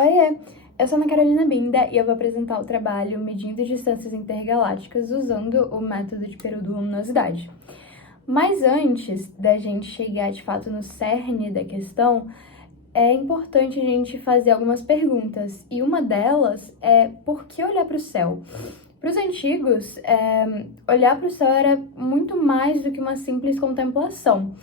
Oiê, eu sou Ana Carolina Binda e eu vou apresentar o trabalho Medindo Distâncias Intergalácticas usando o método de período-luminosidade. Mas antes da gente chegar de fato no cerne da questão, é importante a gente fazer algumas perguntas. E uma delas é por que olhar para o céu? Para os antigos, olhar para o céu era muito mais do que uma simples contemplação.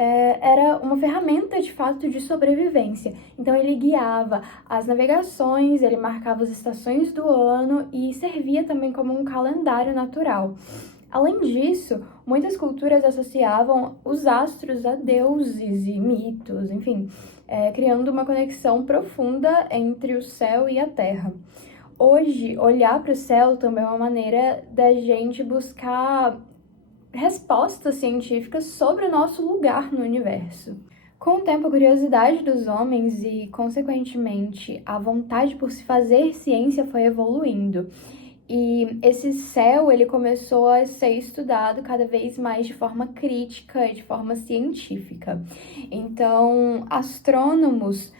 Era uma ferramenta de fato de sobrevivência. Então ele guiava as navegações, ele marcava as estações do ano e servia também como um calendário natural. Além disso, muitas culturas associavam os astros a deuses e mitos, enfim, criando uma conexão profunda entre o céu e a terra. Hoje, olhar para o céu também é uma maneira da gente buscar respostas científicas sobre o nosso lugar no universo. Com o tempo, a curiosidade dos homens e, consequentemente, a vontade por se fazer ciência foi evoluindo. E esse céu, ele começou a ser estudado cada vez mais de forma crítica e de forma científica. Então, astrônomos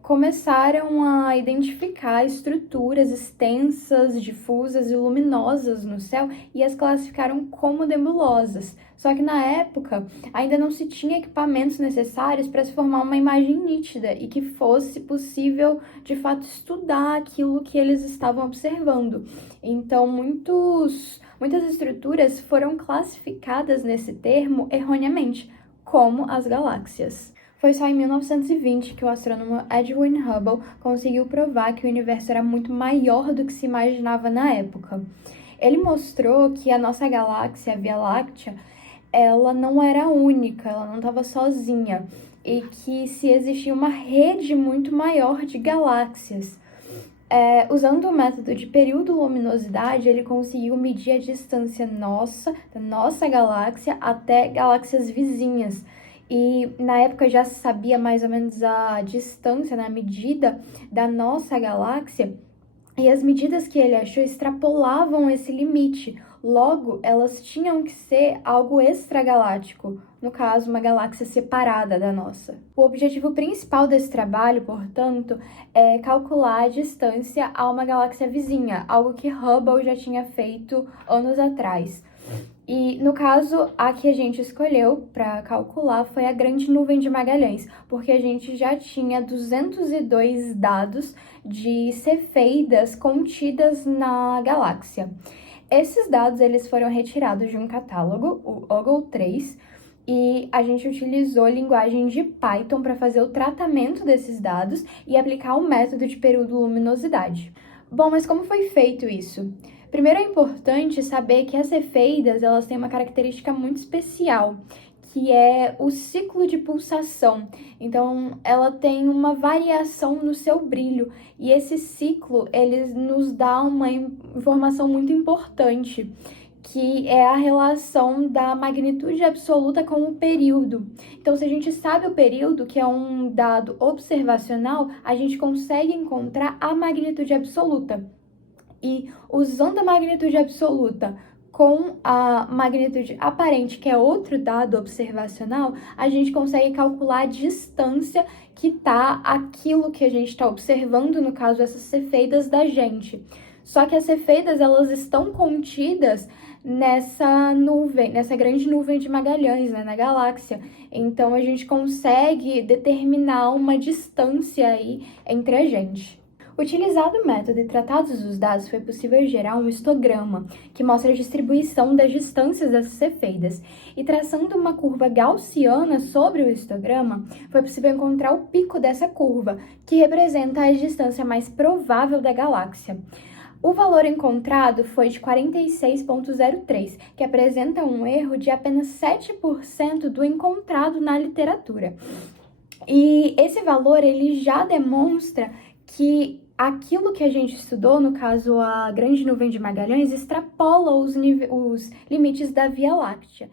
começaram a identificar estruturas extensas, difusas e luminosas no céu e as classificaram como nebulosas. Só que na época ainda não se tinha equipamentos necessários para se formar uma imagem nítida e que fosse possível de fato estudar aquilo que eles estavam observando. Então muitas estruturas foram classificadas nesse termo erroneamente, como as galáxias. Foi só em 1920 que o astrônomo Edwin Hubble conseguiu provar que o universo era muito maior do que se imaginava na época. Ele mostrou que a nossa galáxia, a Via Láctea, ela não era única, ela não estava sozinha, e que se existia uma rede muito maior de galáxias. Usando o método de período-luminosidade, ele conseguiu medir a distância da nossa galáxia até galáxias vizinhas. E na época já se sabia mais ou menos a distância, né, a medida da nossa galáxia, e as medidas que ele achou extrapolavam esse limite. Logo, elas tinham que ser algo extragaláctico, no caso, uma galáxia separada da nossa. O objetivo principal desse trabalho, portanto, é calcular a distância a uma galáxia vizinha, algo que Hubble já tinha feito anos atrás. E, no caso, a que a gente escolheu para calcular foi a Grande Nuvem de Magalhães, porque a gente já tinha 202 dados de cefeidas contidas na galáxia. Esses dados eles foram retirados de um catálogo, o Huggle 3, e a gente utilizou linguagem de Python para fazer o tratamento desses dados e aplicar o método de período-luminosidade. Bom, mas como foi feito isso? Primeiro é importante saber que as cefeidas, elas têm uma característica muito especial, que é o ciclo de pulsação. Então, ela tem uma variação no seu brilho, e esse ciclo, ele nos dá uma informação muito importante, que é a relação da magnitude absoluta com o período. Então, se a gente sabe o período, que é um dado observacional, a gente consegue encontrar a magnitude absoluta. E usando a magnitude absoluta com a magnitude aparente, que é outro dado observacional, a gente consegue calcular a distância que está aquilo que a gente está observando, no caso, essas cefeidas da gente. Só que as cefeidas, elas estão contidas nessa nuvem, nessa grande nuvem de Magalhães, né, na galáxia. Então, a gente consegue determinar uma distância aí entre a gente. Utilizado o método e tratados os dados, foi possível gerar um histograma, que mostra a distribuição das distâncias dessas cefeidas. E traçando uma curva gaussiana sobre o histograma, foi possível encontrar o pico dessa curva, que representa a distância mais provável da galáxia. O valor encontrado foi de 46,03, que apresenta um erro de apenas 7% do encontrado na literatura. E esse valor, ele já demonstra que aquilo que a gente estudou, no caso a Grande Nuvem de Magalhães, extrapola os limites da Via Láctea.